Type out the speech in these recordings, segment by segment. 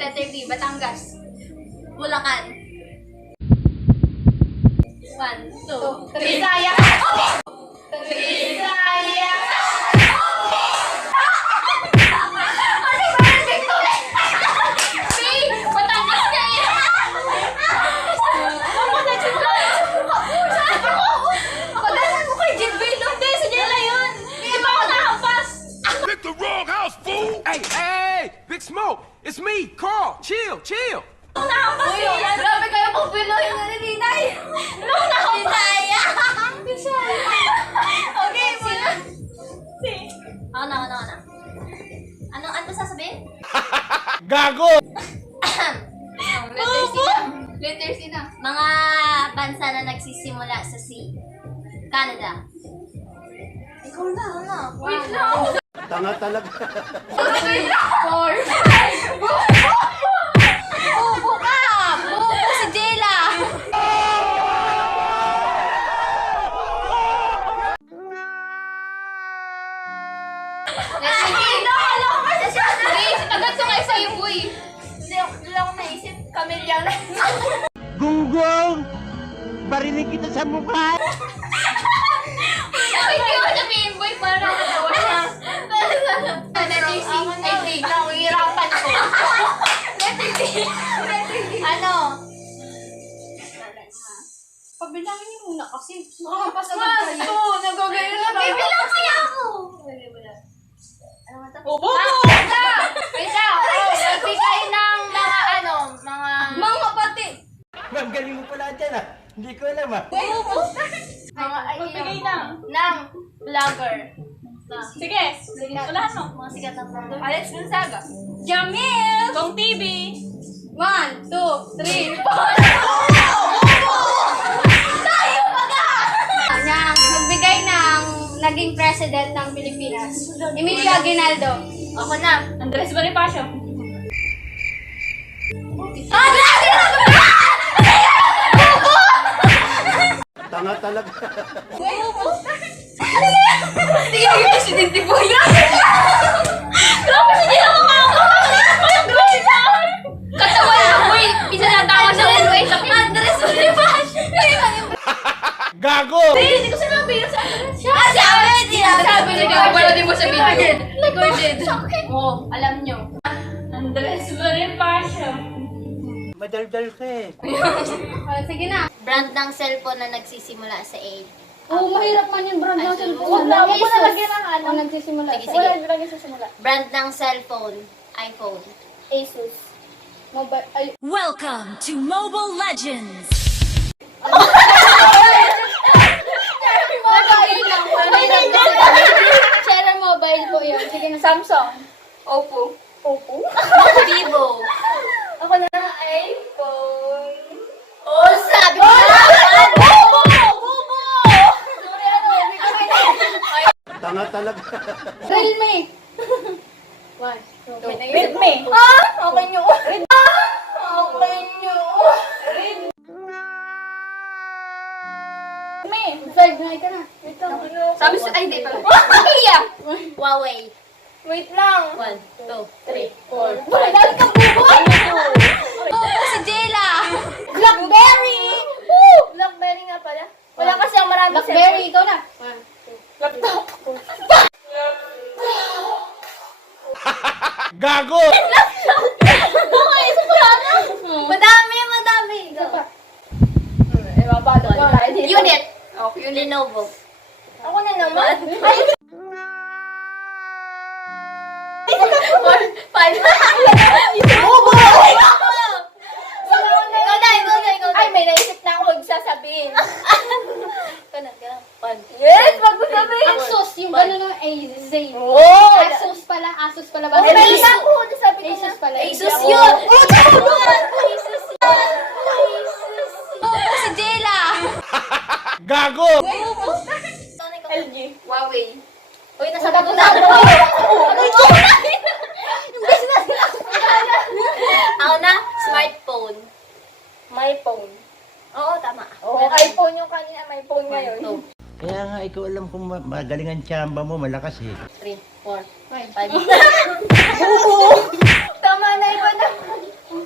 letter B, Batangas. Bulacan. 1, 2, 3. Bisaya. Bisaya. Ano ba yung Victoria? B, Batangas ka eh. Pagkasan mo kay Jim Bay, hindi, si Jella yun. Hindi pa ako nakapas. Pick the wrong house, fool! Hey, hey, Big Smoke! It's me, Carl! Chill, chill! Nakapas yun. Grabe kayo pong Pinoy na ninay. Bisaya. Bisaya. Okay, muna. Ako na. Ano sasabihin? Gago! Letter C na. Mga bansa na nagsisimula sa C. Canada. Ikaw na. Wait lang. Tanga talaga. 4. Bubo ka! Bubo si Jella! Agad ko kayo sa'yo, boy. Hindi ako naisip. Kamilya na. Gunggong! Barinig kita sa mukha! Hindi ko sabihin, boy, para wala. Letter C. Ay, D. Nahihirapan ko. Letter D. Ano? Pabilangin niyo muna kasi. Makakapasagot kayo. Nagagayo na ba? Bibilang kaya ako. Ano ba ito? Opo! Wait lang. Nagbigay ng Mga pati! Ma'am, galing mo pala dyan ah. Hindi ko alam ah. Magbigay na. ng vlogger. Sige, unahan mo. Mga sikat ng vlogger. Alex Gonzaga. Jamil! Kong TV! 1, 2, 3, 4. Tayo baga! Nang nagbigay ng naging president ng Pilipinas. Emilio Aguinaldo. Ako na. Andres Bonifacio. Tanga talaga. Hindi yung presidente po yan! Grabe sa dito mga ako! Katawan na po eh! Isa na tama sa runway sa Andres Bonifacio! Gago! Hindi ko sinabi yung sa Andres siya! Sabi niya, wala din mo sabihin. Recorded. Oo, alam nyo. Andres Bonifacio. Madaldal ka eh. Sige na. Brand ng cellphone na nagsisimula sa A. Oo, mahirap man yung brand ng Asus. cellphone. Wala, Huwag mo Asus. na lagyan ng ano. Nagsisimula. Sige. Wala nilagyan sa simula. Brand ng cellphone. iPhone. Asus. Mobile. Ay. Welcome to Mobile Legends! Mobile lang. Share mobile po yun. Sige na. Samsung. Oppo. Oppo. Vivo. Ako na iPhone. Oh, sabi ko na! Bobo! Sorry, Tanga talaga. Realme. 1, 2, 3. Redmi. Okay nyo. Okay nyo. Redmi. 5 na ka na. Wait lang. Sabi sa... Ay, hindi pala. Iya! Huawei. Wait lang. 1, 2, 3. 4. Wala, dahil kang buboy! Oppo si Jella! Blackberry! Woo! Blackberry nga pala. Wala kasi ang marami Blackberry, ikaw na. 1, 2. Laptop. Gago! Okay, isa pa na. Madami. Isa pa. Mabado ko tayo dito. Unit. Okay. Lenovo. Ako na naman. Ay, 4, 5. Bobo! Ikaw na. Ay, may naisip na ako huwag sasabihin. Ikaw na. 1. Yes, wag mo sabihin. Asus, yung gano'n ng AZ. Oh! Asus pala ba? Okay, Asus. lang po. Sabi ko Asus pala. Asus yun! Asus yun! Oppo si Jella! Gago! LG. Huawei. Uy, nasabi ko na. Ako na, smartphone. My phone. Oo, tama. Oh, iPhone yung kanina, my phone ngayon. 1, Kaya nga, ikaw alam kung magaling ang tsamba mo, malakas eh. 3, 4, 5. Tama na, iba na.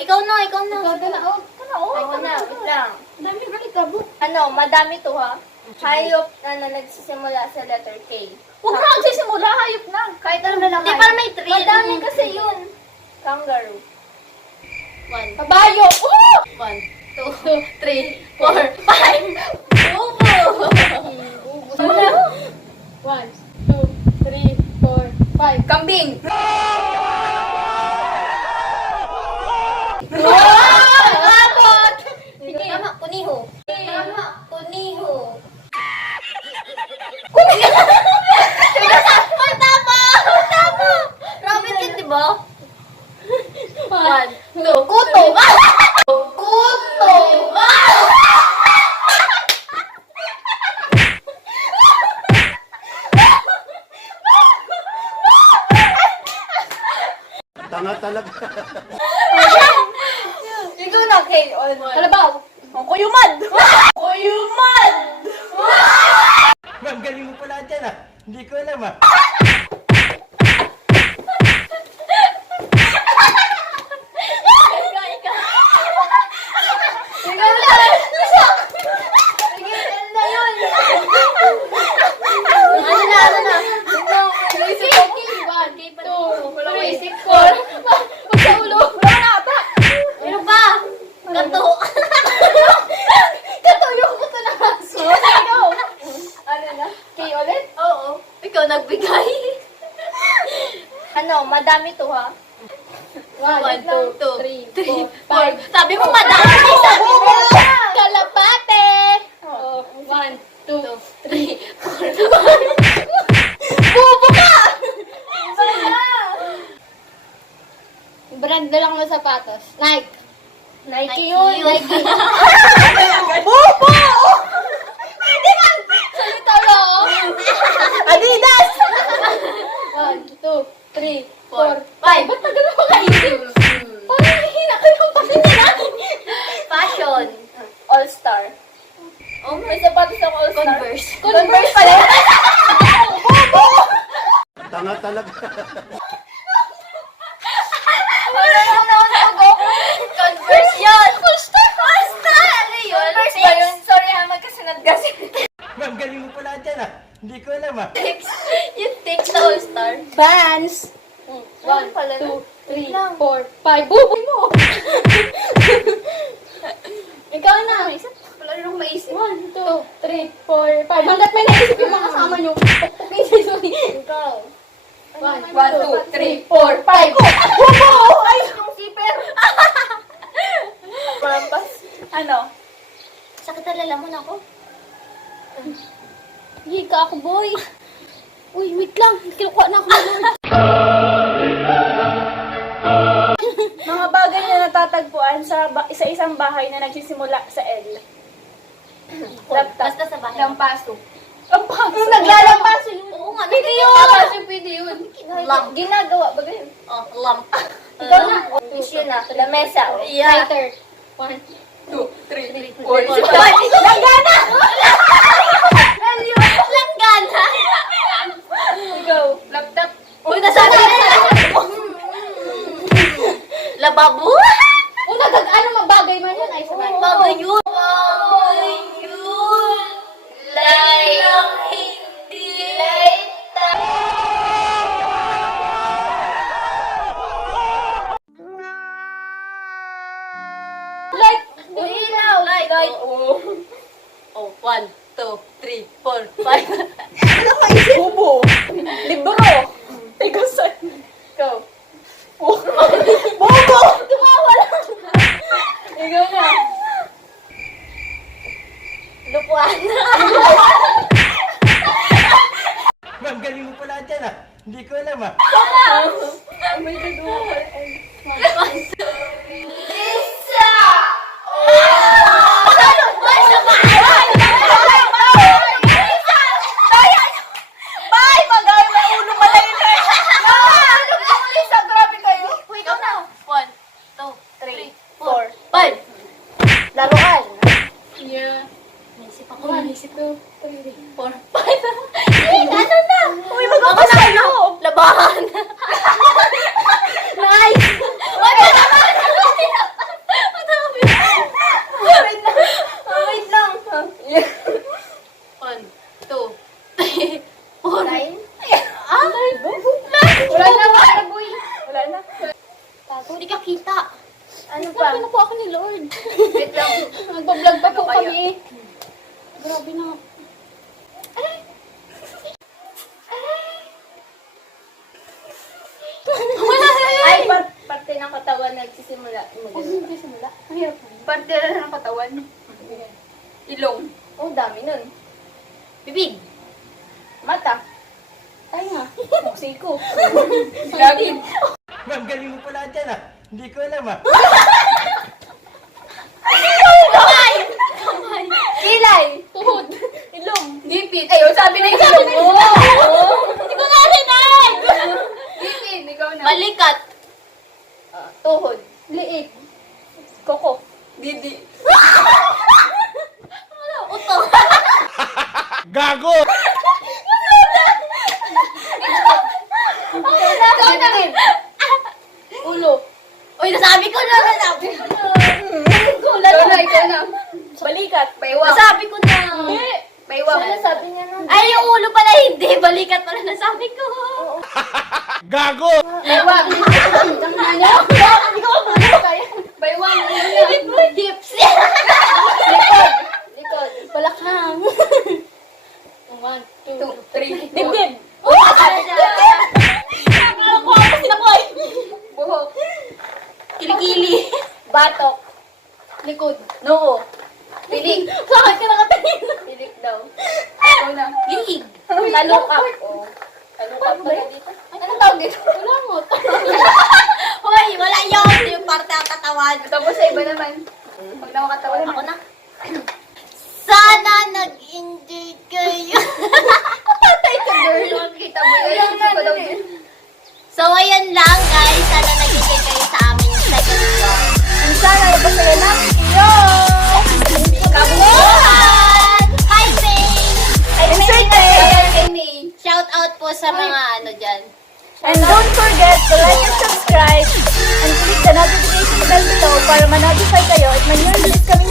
Ikaw na. Ikaw na, oh. Ikaw na, wait lang. Dami alikabok. Madami to ha. Hayop na nagsisimula sa letter K. Huwag na magsisimula, hayop na. Kahit ano na lang. Di ba may thrill? Madami kasi yun. Kangaroo. 1, Kabayo! 1, 2, 3, 4, 5. Bubo! 1, 2, 3, 4, 5. Kambing! Abot! Sige. Tama, kuniho. Tama, kuniho. Tama! Rabbit yun, di ba? 1, 2, kuto! Kuto! Tanga talaga. Ikaw na, Kay. Kalabaw! Kuyumad! Kuyumad! Ma'am, galing mo pala dyan ah. Hindi ko alam ah. Ikaw na! Sige, na yun! Ano na? Ikaw, isip ko. 1, 2, Wala ko isip ko. 3, 4. Pag sa ulo, wala na ata. Ano ba? Kato. Katulong ko ito na aso. Ikaw. Ano na? Kay ulit? Oo. Ikaw nagbigay. Madami to ha. 1, 2, 3, 4, 5. Sabi mo madami. Sabi mo. Kalapate! Oo. 1, 2, 3, 4, 5. Bubo ka! Brand na lang ng sapatos. Nike. Nike yun. Nike. Bubo! Salita lang. Adidas! 1, 2, 3, 4, 5. 5. Ba't tagal mo kaisip? Parang hihina ka yung pakinyan. Fashion. All-Star. Oh, may sapatos ako All-Star. Converse. Converse pala. Tanga talaga. Converse yun! All-Star! All-Star! Ano yun? Converse ba yun? Sorry ha, magkasunod kasi. Ma'am, galing mo pala dyan ah. Hindi ko alam ah. Yung takes na All-Star. Vans. 1, 2, 3, 4, 5. Buboy mo. Ikaw na. Wala rin akong maisip. 1, 2, 3, 4, 5. Hanggat may naisip yung mga kasama nyo. Okay, sorry. Ikaw. 1, 2, 3, 4, 5. Bubo! Ay! Yung zipper. Pampas. Ano? Sakit na lalaman ako. Hindi ka ako, boy. Uy, wait lang. Kinukuha na ako ng Lord. Mga bagay na natatagpuan sa isa-isang bahay na nagsisimula sa L. Basta sa bahay. Lampaso. Lampaso. Naglalampaso yun. Oo nga. Pwede yun. Pwede yun. Lamp. Ginagawa ba ganyan? Oh, lamp. Ikaw na. Issue na. Lamesa. Lighter. 1, 2, 3, 4, 5. Langgana! Langgana! Ikaw. Laptop. Uy, nasabi na! Lababo? Una, ano mabagay man yun? Ay, sabay. Lababo yun! Lababo yun! Layang hindi layta! Light. Ilaw! Light! Oh, 1, 2, 3, 4, 5. Ano maisip? Bubo. Libro. Tigasan. Go! Bobo! Tumawa lang! Ikaw na. Lupuan! Ma'am, galing mo pala dyan ah. Hindi ko alam ah. Oh my God. Isa! Bye! Magay may ulo pala yun eh. Grabe kayo! Ikaw na! 1, 2, 3, 4, 5. Laruan! Yeah. Naisip ako. 2, 3, 4, 5. Ano na? Uy, mag-ako sa'yo! Labahan. Nice! Wag ka naman! Wait lang. 1, 2, 3, 4. Nine? Ah? Wala na, wala na, boy. Wala na. Hindi ka kita. Ano pa? Ano po ako ni Lord? Wait lang. Nagbablog pa po kaya? kami. Grabe na. Ay, Parte ng katawan nagsisimula. hindi simula. Ang hirap mo. Parte na ng katawan. Ilong. Oh, dami nun. Bibig. Mata. Tayo nga. Siko. Lagi. Ma'am, galing mo pala dyan ah. Hindi ko alam ah. Kamay! Kilay. Tuhod. Ilong. Ngipin. Ay, sabi na yung ilong. Hindi ko narinig! Ngipin. Ikaw na. Balikat. Tuhod. Liig. Koko. Didi. Uto. Gago! Dibdib. Ulo. Uy, nasabi ko na. Nasabi ko na. Ikaw na. Balikat. Baywang. Nasabi ko na. Baywang. Sana sabi niya na. Ay, yung ulo pala hindi. Balikat pala nasabi ko. Gago! Baywang. Ang nanya. Hindi ko kaya. Baywang. Hips. Likod. Likod. Balakang. 1, 2, 3. Dibdib. Buhok. Kilikili. Batok. Likod. Noo. Pilik. Bakit ka nakatingin? Pilik daw. Ikaw na. Gilig. Talukap. Oh. Talukap ba dito? Anong tawag dito? Wala mo. Hoy, wala yun. Yung parte ang katawan. Tapos sa iba naman. Pag nakakatawa Ako na. Sana nag-enjoy kayo. Patay ka, girl. Kita mo yun. Isa pa daw din. So, ayun lang guys. Sana nag-enjoy kayo sa aming second vlog. And sana ay masaya namin kayo. Kabuhan! Hi, Faye! Insert Shout out po sa mga ano dyan. And don't forget to like and subscribe and click the notification bell below para ma-notify kayo at may new release kami